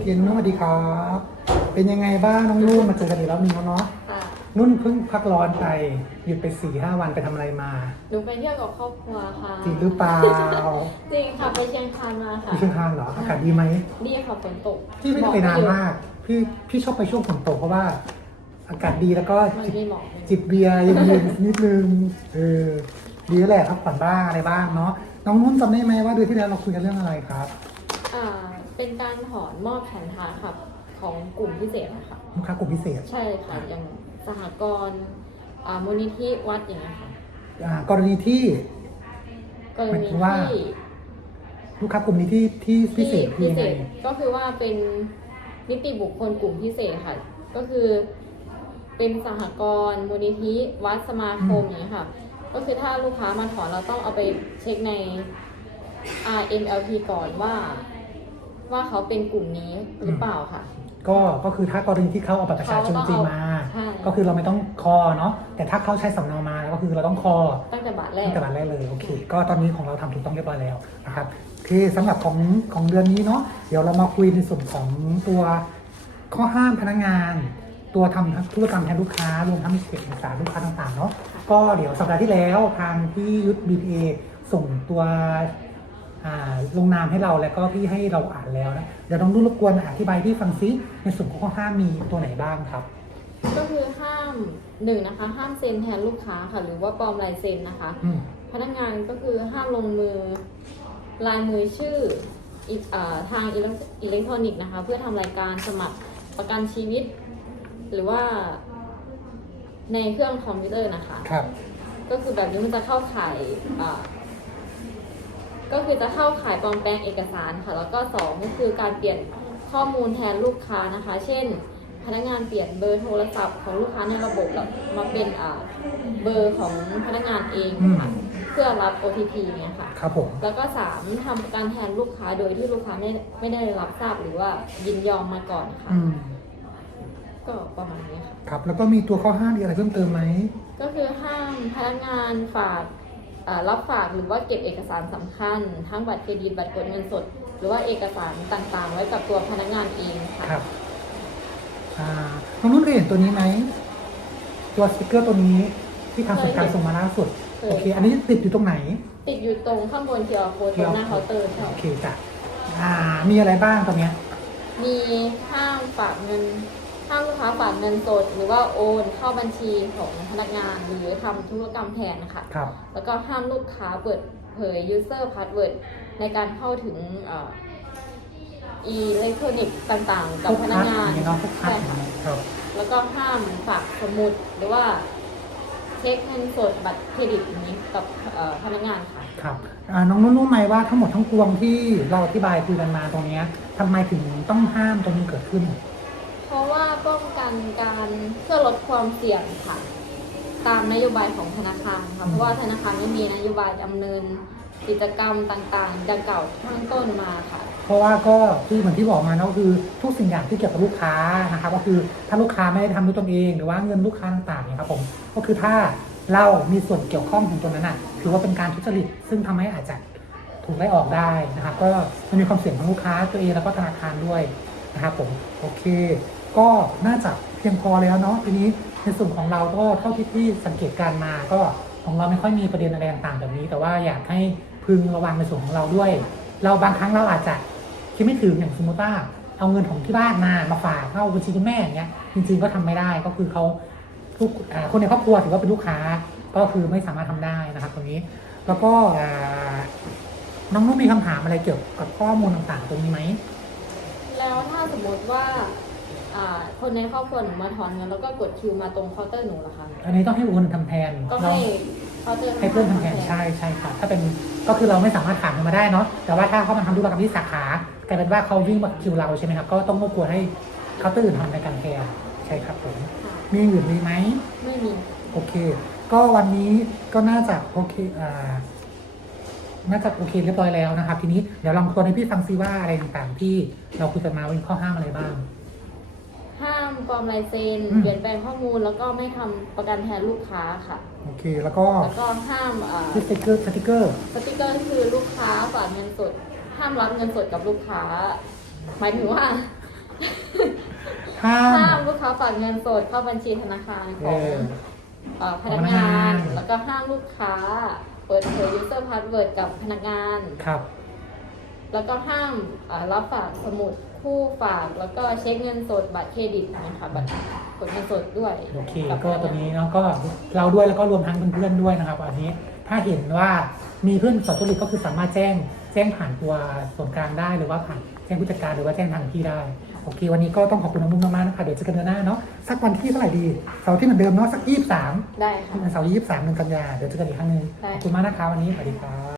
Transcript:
เพียนนุ่นสวัสดีครับ เป็นยังไงบ้างน้องนุ่นมาเจอกันอีกรอบหนึงแล้วเนาะค่ะนุ่นเพิ่งพักร้อนไปหยุดไปสี่ห้าวันไปทำอะไรมาหนูไปเที่ยวกับครอบครัวค่ะจริงหรือเปล่าจริงค่ะไปเชียงคานมาค่ะพี่เชียงคานเหรออากาศดีไหมดีค่ะฝนตกพี่ไม่ได้ไปนานมาก พี่พี่ชอบไปช่วงฝนตกเพราะว่า อากาศดีแล้วก็มันจิบมีหมอกจิบเบียร์เย็นๆนิดนึงเออดีแล้วแหละพักผ่อนบ้างอะไรบ้างเนาะน้องนุ่นจำได้ไหมว่าเดือนที่แล้วเราคุยกันเรื่องอะไรครับ อ่า เป็นการถอนมอบแผนทางค่ะของกลุ่มพิเศษนะคะลูกค้ากลุ่มพิเศษใช่ค่ะอย่างสหกรณ์อ่ามูลนิธิวัดอย่างเงี้ยค่ะอ่ากรณีที่ กรหมายณีถึงว่า ที่ ลูกค้ากลุ่มนี้ที่ที่พิเศษคือพิยังเศไงษก็คือว่าเป็นนิติบุคคลกลุ่มพิเศษค่ะ ก็คือเป็นสหกรณ์มูลนิธิวัดสมาคมอย่างเงี้ยค่ะ ก็คือถ้าลูกค้ามาถอนเราต้องเอาไปเช็คใน RMLP ก่อนว่า ว่าเขาเป็นกลุ่มนี้หรือเปล่าค่ะ ก็ก็คือถ้ากรณีที่เขาเอาบัตรประชาชนจริงมา ใช่ ก็คือเราไม่ต้องคอเนาะแต่ถ้าเขาใช้สำเนามาก็คือเราต้องคอ ตั้งแต่บาทแรก ตั้งแต่วันแรกเลยโอเคก็ตอนนี้ของเราทำถูกต้องเรียบร้อยแล้วนะครับโอเคสำหรับของของเดือนนี้เนาะเดี๋ยวเรามาคุยในส่วนของตัวข้อห้ามพนักงาน ตัวทำธุรกรรมแทนลูกค้ารวมทั้งเอกสารลูกค้าต่างๆเนาะก็เดี๋ยวสัปดาห์ที่แล้วทางพี่ยุทธ BPA ส่งตัวอ่า ลงนามให้เราแล้วก็พี่ให้เราอ่านแล้วนะเดี๋ยวต้องรุ่นรบกวนอธิบายที่ฟังซิในส่วนของข้อห้ามมีตัวไหนบ้างครับ ก็คือห้ามหนึ่งนะคะ ห้ามเซ็นแทนลูกค้าค่ะ หรือว่าปลอมลายเซ็นนะคะ อืม พนักงานก็คือห้ามลงมือลายมือชื่ออีกอาทางอิเล็กอิเล็กทรอนิกส์นะคะ เพื่อทำรายการสมัครประกันชีวิต หรือว่าในเครื่องคอมพิวเตอร์นะคะ ครับ ก็คือแบบนี้มันจะเข้าข่ายอ่า ก็คือจะเข้าข่ายปลอมแปลงเอกสารค่ะ แล้วก็สองก็คือการเปลี่ยนข้อมูลแทนลูกค้านะคะ เช่น พนักงานเปลี่ยนเบอร์โทรศัพท์ของลูกค้าในระบบแล้วมาเป็นอ่าเบอร์ของพนักงานเองค่ะ เพื่อรับ OTP เนี่ยค่ะ ครับผม แล้วก็สามทำการแทนลูกค้าโดยที่ลูกค้าไม่ไม่ได้รับทราบหรือว่ายินยอมมาก่อนค่ะอืมก็ประมาณนี้ค่ะ ครับ แล้วก็มีตัวข้อห้ามมีอะไรเพิ่มเติมไหม ก็คือห้ามพนักงานฝากเอ่อ รับฝากหรือว่าเก็บเอกสารสำคัญ ทั้งบัตรเครดิตบัตรกดเงินสด หรือว่าเอกสารต่างๆ ไว้กับตัวพนักงานเองค่ะครับอ่าน้องนุ่นเคยเห็นตัวนี้ไหมตัวสติกเกอร์ตัวนี้ที่ทางเคสุยดเห็นการส่งมาล่าสุดเคยโอเค อันนี้ติดอยู่ตรงไหน ติดอยู่ตรงข้างบน QR code ตรงหน้าเคาน์เตอร์ใช่โอเคจ้ะอ่ามีอะไรบ้างตัวเนี้ยมีห้ามฝากเงิน ห้ามลูกค้าฝากเงินสด หรือว่าโอนเข้าบัญชีของพนักงานหรือทำธุรกรรมแทนนะคะ ครับ แล้วก็ห้ามลูกค้าเปิดเผย user password ในการเข้าถึงอิเล็กทรอนิกส์ต่างๆ กับพวกพนักงานพัดอย่างเงี้ยเนาะพวกพัดใช่อย่างค่ะเงี้ยครับ แล้วก็ห้ามฝากสมุดหรือว่าเช็คเงินสดบัตรเครดิตอย่างนี้กับเอ่อพนักงานค่ะ ครับอ่าน้องนุ่นรู้ไหมว่าทั้งหมดทั้งปวงที่เราอธิบายคุยกันมาตรงเนี้ยทำไมถึงต้องห้ามตรงนี้เกิดขึ้น เพราะว่าป้องกันการเพื่อลดความเสี่ยงค่ะ ตามนโยบายของธนาคารค่ะเพราะว่าธนาคารไม่มีนโยบายดำเนินกิจกรรมต่างๆดังกล่าวข้างต้นมาค่ะ เพราะว่าก็ที่เหมือนที่บอกมาเนาะคือทุกสิ่งอย่างที่เกี่ยวกับลูกค้านะครับก็คือถ้าลูกค้าไม่ได้ทำด้วยตนเองหรือว่าเงินลูกค้าต่างๆเนี่ยครับผมก็คือถ้าเรามีส่วนเกี่ยวข้องถึงตรงนั้นอะถือว่าเป็นการทุจริตซึ่งทำให้อาจจะถูกไล่ออกได้นะครับก็มันมีความเสี่ยงของลูกค้าตัวเองแล้วก็ธนาคารด้วยนะครับผมโอเค ก็น่าจะเพียงพอแล้วเนาะทีนี้ในส่วนของเราก็เท่าที่พี่สังเกตการมาก็ของเราไม่ค่อยมีประเด็นอะไรต่างๆแบบนี้ แต่ว่าอยากให้พึงระวังในส่วนของเราด้วย เราบางครั้งเราอาจจะคิดไม่ถึงอย่างสมมติว่าเอาเงินของที่บ้านมามาฝากเข้าบัญชีคุณแม่อย่างเงี้ยจริง ๆก็ทำไม่ได้ก็คือเขาทุกคนในครอบครัวถือว่าเป็นลูกค้าก็คือไม่สามารถทำได้นะครับตรงนี้ แล้วก็น้องนุ่มมีคำถามอะไรเกี่ยวกับข้อมูลต่างๆ ตรงนี้ไหมแล้วถ้าสมมติว่า อ่าคนในครอบครัวหนูมาถอนเงินแล้วก็กดคิวมาตรงเคาน์เตอร์หนูเหรอคะอันนี้ต้องให้บุคคลอื่นทำแทนก็เราให้เคาน์เตอร์ให้เพื่อนทำแทนใช่ใช่ครับถ้าเป็นก็คือเราไม่สามารถถามกันมาได้เนาะแต่ว่าถ้าเขามาทำธุรกรรมที่สาขากลายเป็นว่าเขาวิ่งมาคิวเราใช่ไหมครับก็ต้องรบกวนให้เขาน์เตอร์อื่นทำในการแทนใช่ครับผมค่ะมีอย่างอื่นมีไหม ไม่มี โอเค ก็วันนี้ก็น่าจะโอเค อ่า น่าจะโอเคเรียบร้อยแล้วนะครับ ทีนี้เดี๋ยวลองตัวให้พี่ฟังซิว่าอะไรต่างๆที่เราคุยกันมาว่ามีข้อห้ามอะไรบ้างห้าม ปลอมลายเซ็น อืม เปลี่ยนแปลงข้อมูล แล้วก็ไม่ทำประกันแทนลูกค้าค่ะ โอเค แล้วก็แล้วก็ห้ามอ่าที่สติกเกอร์สติกเกอร์ สติกเกอร์คือลูกค้าฝากเงินสด ห้ามรับเงินสดกับลูกค้า หมายถึงว่า ห้ามห้ามลูกค้าฝากเงินสดเข้าบัญชีธนาคารของเออเอ่อพนักของพนักงางานนแล้วก็ห้ามลูกค้า เปิดเผย user password กับพนักงาน ครับ แล้วก็ห้ามเอ่อรับฝากสมุด คู่ฝากแล้วก็เช็คเงินสดบัตรเครดิตนะคะบัตรกดเงินสดด้วยโอเคบก็ตัวนี้เนาะก็เราด้วยแล้วก็รวมทั้งเพื่อนๆด้วยนะครับอันนี้ถ้าเห็นว่ามีเพื่อนสอนธุรกิจก็คือสามารถแจ้งแจ้งผ่านตัวส่วนกลางได้หรือว่าผ่านแจ้งผู้จัดการหรือว่าแจ้งทางที่ได้โอเค วันนี้ก็ต้องขอบคุณน้องนุ่มมากๆนะคะเดี๋ยวเจอกันเดือนหน้าเนาะสักวันที่เท่าไหร่ดีเสาร์ที่เหมือนเดิมเนาะสักยี่สิบสามได้ค่ะเสาร์ที่ยี่สิบสามหนึ่งกันยาเดี๋ยวเจอกันอีกครั้งหนึงได้ขอบคุณมากนะคะวันนี้สวัสดีครับ